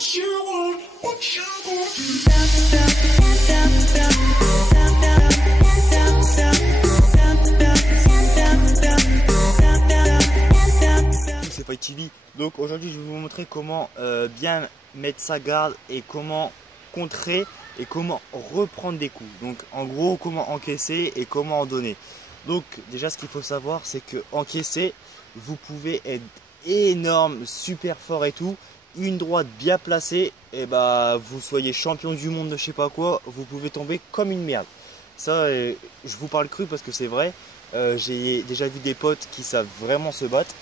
C'est Fight TV. Donc aujourd'hui je vais vous montrer comment bien mettre sa garde et comment contrer et comment reprendre des coups. Donc en gros comment encaisser et comment en donner. Donc déjà ce qu'il faut savoir c'est que encaisser, vous pouvez être énorme, super fort et tout. Une droite bien placée, et bah vous soyez champion du monde de je sais pas quoi, vous pouvez tomber comme une merde. Ça je vous parle cru parce que c'est vrai. J'ai déjà vu des potes qui savent vraiment se battre,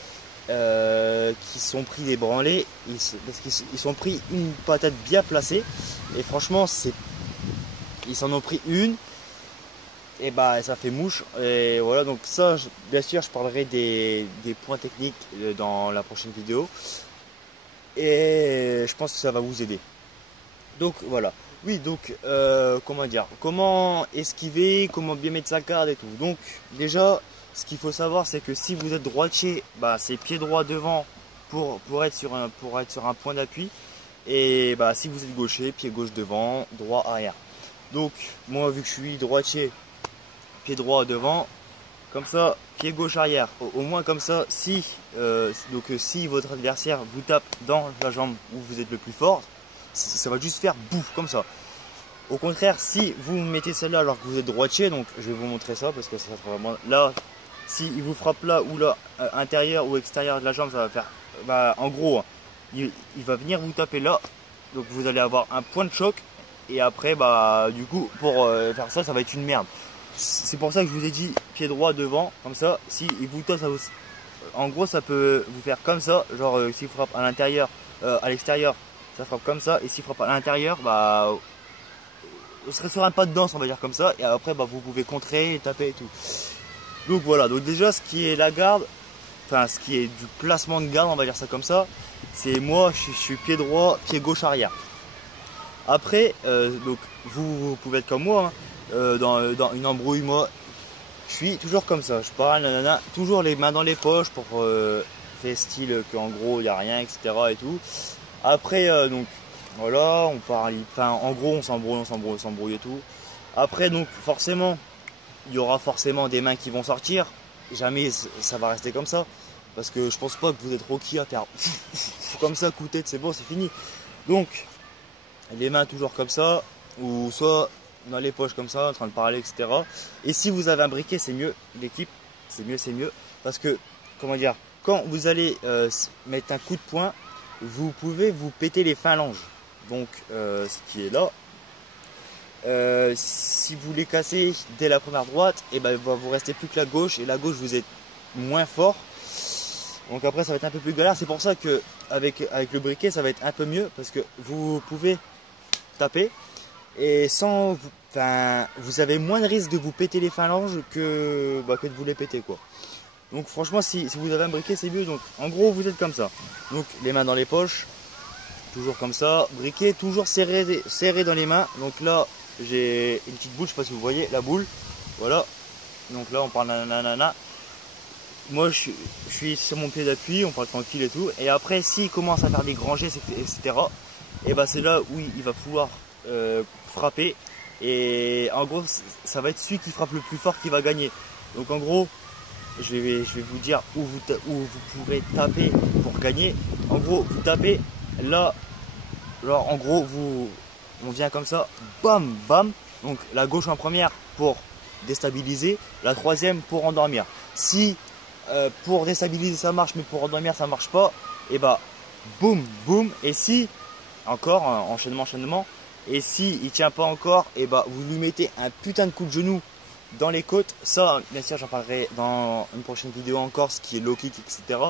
qui sont pris des branlés, parce qu'ils sont pris une patate bien placée et franchement ils s'en ont pris une et bah ça fait mouche. Et voilà, donc ça bien sûr je parlerai des points techniques dans la prochaine vidéo et je pense que ça va vous aider. Donc voilà, oui, donc comment dire, comment esquiver, comment bien mettre sa garde et tout. Donc déjà ce qu'il faut savoir c'est que si vous êtes droitier, bah c'est pied droit devant pour être sur un point d'appui, et bah si vous êtes gaucher, pied gauche devant, droit arrière. Donc moi vu que je suis droitier, pied droit devant, comme ça, pied gauche arrière. Au moins comme ça, si votre adversaire vous tape dans la jambe où vous êtes le plus fort, ça va juste faire bouf comme ça. Au contraire, si vous mettez celle-là alors que vous êtes droitier, donc je vais vous montrer ça parce que ça sera vraiment là. Si il vous frappe là ou là, intérieur ou extérieur de la jambe, ça va faire, bah, en gros, il va venir vous taper là. Donc vous allez avoir un point de choc et après, bah, du coup, pour faire ça, ça va être une merde. C'est pour ça que je vous ai dit pied droit devant, comme ça. Si il vous tape, en gros, ça peut vous faire comme ça. Genre, s'il frappe à l'intérieur, à l'extérieur, ça frappe comme ça. Et s'il frappe à l'intérieur, bah, vous serez sur un pas de danse, on va dire comme ça. Et après, bah, vous pouvez contrer, taper et tout. Donc voilà, donc déjà ce qui est la garde, enfin ce qui est du placement de garde, on va dire ça comme ça, c'est moi je suis pied droit, pied gauche arrière. Après, donc vous pouvez être comme moi, hein, dans une embrouille, moi je suis toujours comme ça, je parle, nanana, toujours les mains dans les poches pour faire style qu'en gros il n'y a rien, etc. et tout. Après, donc voilà, on parle, enfin en gros on s'embrouille et tout. Après donc forcément, il y aura forcément des mains qui vont sortir. Jamais ça va rester comme ça. Parce que je pense pas que vous êtes Rocky à faire comme ça, coup de tête, c'est bon, c'est fini. Donc, les mains toujours comme ça, ou soit dans les poches comme ça, en train de parler, etc. Et si vous avez un briquet, c'est mieux, l'équipe, c'est mieux. Parce que, comment dire, quand vous allez mettre un coup de poing, vous pouvez vous péter les phalanges. Donc, ce qui est là. Si vous les cassez dès la première droite, et ben vous restez plus que la gauche, et la gauche vous êtes moins fort, donc après ça va être un peu plus galère. C'est pour ça que avec le briquet ça va être un peu mieux, parce que vous pouvez taper et sans vous avez moins de risque de vous péter les phalanges que de vous les péter quoi. Donc franchement si vous avez un briquet c'est mieux. Donc en gros vous êtes comme ça, donc les mains dans les poches, toujours comme ça, briquet toujours serré dans les mains. Donc là j'ai une petite boule, je sais pas si vous voyez la boule, voilà. Donc là on parle nanana. Moi je suis sur mon pied d'appui, on parle tranquille et tout. Et après s'il commence à faire des grands gestes, etc. Et bah c'est là où il va pouvoir frapper. Et en gros ça va être celui qui frappe le plus fort qui va gagner. Donc en gros je vais vous dire où vous pourrez taper pour gagner. En gros vous tapez là, genre en gros on vient comme ça, bam bam. Donc la gauche en première pour déstabiliser, la troisième pour endormir. Si pour déstabiliser ça marche mais pour endormir ça marche pas, et bah boum boum. Et si encore enchaînement, et si il tient pas encore, et bah vous lui mettez un putain de coup de genou dans les côtes. Ça bien sûr j'en parlerai dans une prochaine vidéo encore, ce qui est low kick, etc.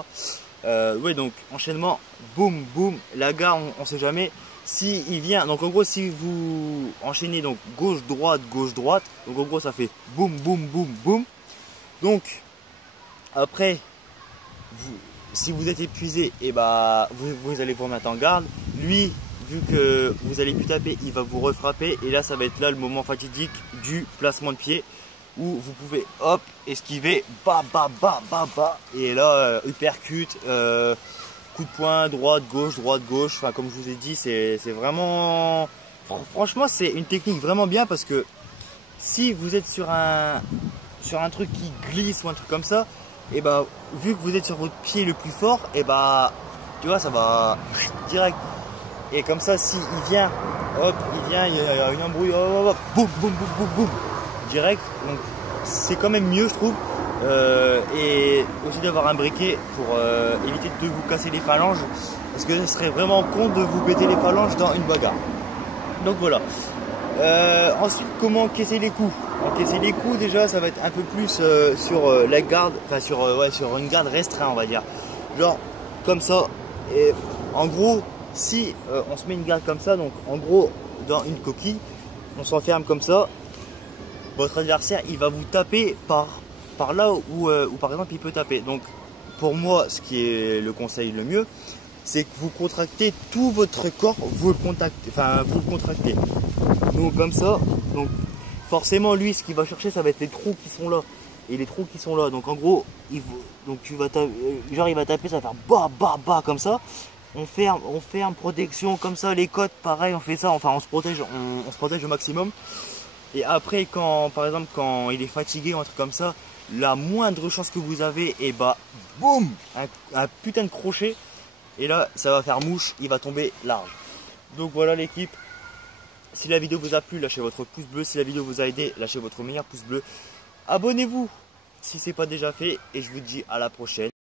Ouais, donc enchaînement, boum boum, la garde on sait jamais si il vient. Donc en gros si vous enchaînez donc gauche droite, donc en gros ça fait boum boum boum boum. Donc après si vous êtes épuisé, et bah vous allez vous remettre en garde. Lui vu que vous allez plus taper, il va vous refrapper, et là ça va être là le moment fatidique du placement de pied, où vous pouvez hop esquiver, bah, et là uppercut, coup de poing, droite, gauche, enfin comme je vous ai dit, c'est vraiment, franchement c'est une technique vraiment bien, parce que si vous êtes sur un truc qui glisse ou un truc comme ça, et bah vu que vous êtes sur votre pied le plus fort, et bah tu vois, ça va direct. Et comme ça, si il vient, hop, il y a une embrouille, hop, hop, boum, boum, boum, boum, boum, direct. Donc c'est quand même mieux, je trouve. Et aussi d'avoir un briquet pour éviter de vous casser les phalanges, parce que ce serait vraiment con de vous péter les phalanges dans une bagarre. Donc voilà. Ensuite, comment encaisser les coups? Encaisser les coups, déjà, ça va être un peu plus sur la garde, enfin sur une garde restreinte, on va dire. Genre comme ça. Et en gros, si on se met une garde comme ça, donc en gros dans une coquille, on s'enferme comme ça, votre adversaire il va vous taper par là où par exemple il peut taper. Donc pour moi, ce qui est le conseil le mieux, c'est que vous contractez tout votre corps, vous le contractez. Donc comme ça, donc forcément lui ce qu'il va chercher, ça va être les trous qui sont là. Et les trous qui sont là, donc en gros, donc tu vas genre il va taper, ça va faire bas bas bas comme ça. On ferme, protection comme ça, les côtes pareil, on fait ça, enfin on se protège au maximum. Et après, par exemple quand il est fatigué ou un truc comme ça, la moindre chance que vous avez, et bah boum, un putain de crochet, et là ça va faire mouche, il va tomber large. Donc voilà l'équipe, si la vidéo vous a plu, lâchez votre pouce bleu. Si la vidéo vous a aidé, lâchez votre meilleur pouce bleu. Abonnez-vous si ce n'est pas déjà fait, et je vous dis à la prochaine.